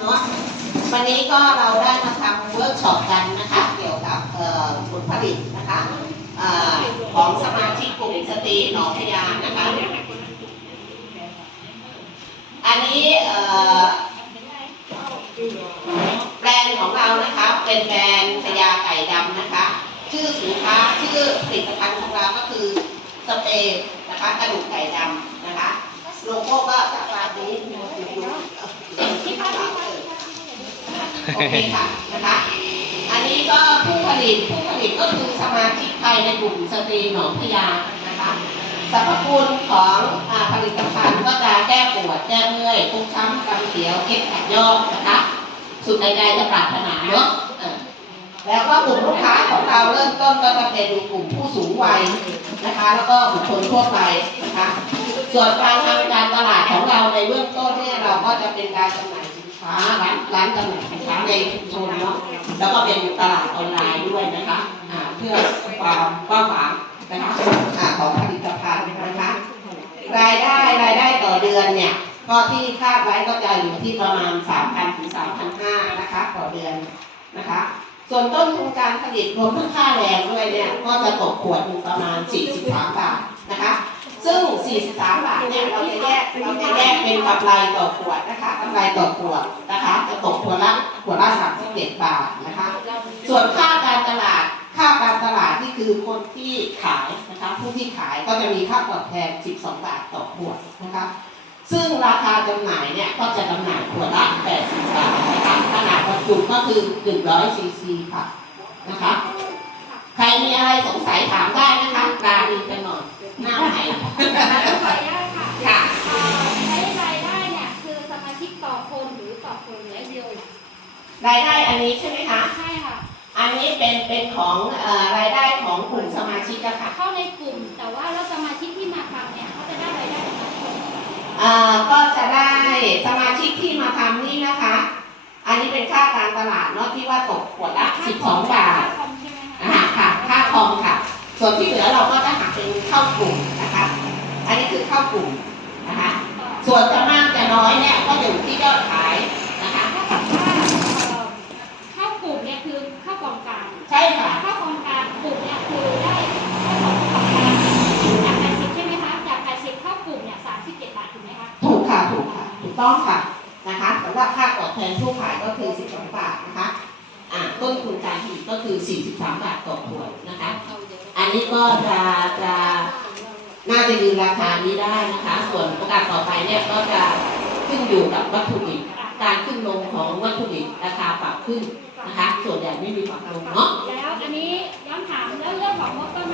เนาะวันนี้ก็เราได้มาทำเวิร์กช็อปกันนะคะ เกี่ยวกับผลผลิตนะคะออของสมาชิกกลุ่มสตรีหนองพญานะคะ อันนี้แบรนด์ของเรานะคะเป็นแบรนด์พญาไก่ดำนะคะ ชื่อสินค้าชื่อผลิตภัณฑ์ของเราก็คือสเปรย์นะคะกระดูกไก่ดำนะคะโลโก้ก็จะประมาณนี้ที่ภาพ โอเคค่ะนะคะอันนี้ก็ผู้ผลิตผู้ผลิตก็คือสมาชิกภายในกลุ่มสตรีหนองพญานะคะสรรพคุณของอผลิตภัณฑ์ก็จะแก้ปวดแก้เมื่อยทุกช้ำกำเขียวเก็บขัดยอกนะคะสุดใดๆจะปรารถนาเนาะแล้วก็กลุ่มลูกค้าของเราเริ่มต้นก็จะเป็นกลุ่มผู้สูงวัยนะคะ แล้วก็บุคคลทั่วไปนะคะ ส่วนการทำการตลาดของเราในเบื้องต้นเนี่ยเราก็จะเป็นการจำหน่าย ค้าร้านร้านจำหน่ายสินค้าในชุมชนเนาะแล้วก็เป็นตลาดออนไลน์ด้วยนะคะอ่าเพื่อความกว้างขวางนะคะอ่าของผลิตภัณฑ์นะคะ รายได้รายได้ต่อเดือนเนี่ยก็ที่คาดไว้ก็จะอยู่ที่ประมาณ 3,000ถึง3,500นะคะต่อเดือนนะคะ ส่วนต้นทุนการผลิตรวมทั้งค่าแรงด้วยเนี่ยก็จะตกขวดหนึ่งประมาณ 43 บาทนะคะ ซึ่ง 43 บาทเนี่ยเราจะแยกเราจะแยก เป็นกำไรต่อขวดนะคะกำไรต่อขวดนะคะจะตกขวดละขวดละ37บเจ็ดบาทนะคะ ส่วนค่าการตลาดค่าการตลาดที่คือคนที่ขายนะคะ ผู้ที่ขายก็จะมีค่าตอบแทน 12 บาทต่อขวดนะคะ ซึ่งราคาจำหน่ายเนี่ยก็จะจำหน่ายขวดละ 80 บาทนะคะขนาดบรรจุก็คือ100ซีซีค่ะนะคะใครมีอะไรสงสัยถามได้นะคะปราณีกันหน่อยหน้าไหน รายได้อันนี้ใช่ไหมคะ ใช่ค่ะ อันนี้เป็นเป็นของเอ่อรายได้ของกลุ่มสมาชิกอะค่ะเข้าในกลุ่ม แต่ว่าแล้วสมาชิกที่มาทำเนี่ยเขาจะได้รายได้จากการคนเอ่อก็จะได้สมาชิกที่มาทำนี่นะคะ อันนี้เป็นค่าการตลาดเนาะที่ว่าตกขวดละ 12 บาท ค่คอมใช่ไหมคะอ่าค่ะ ค่าคอมค่ะ ส่วนที่เหลือเราก็จะหักเป็นเข้ากลุ่มนะคะ อันนี้คือเข้ากลุ่มนะคะ ส่วนจ นะคะสำหรับค่าตอบแทนผู้ขายก็คือ 12 บาทนะคะอ่าต้นทุนการผลิตก็คือ 43 บาทต่อขวดนะคะ อันนี้ก็จะจะน่าจะยืนราคานี้ได้นะคะ ส่วนโอกาสต่อไปเนี่ยก็จะขึ้นอยู่กับวัตถุดิบการขึ้นลงของวัตถุดิบราคาปรับขึ้นนะคะ ส่วนใหญ่ไม่มีความลงเนาะ แล้วอันนี้ย้อนถามแล้วเรื่องของงบประมาณ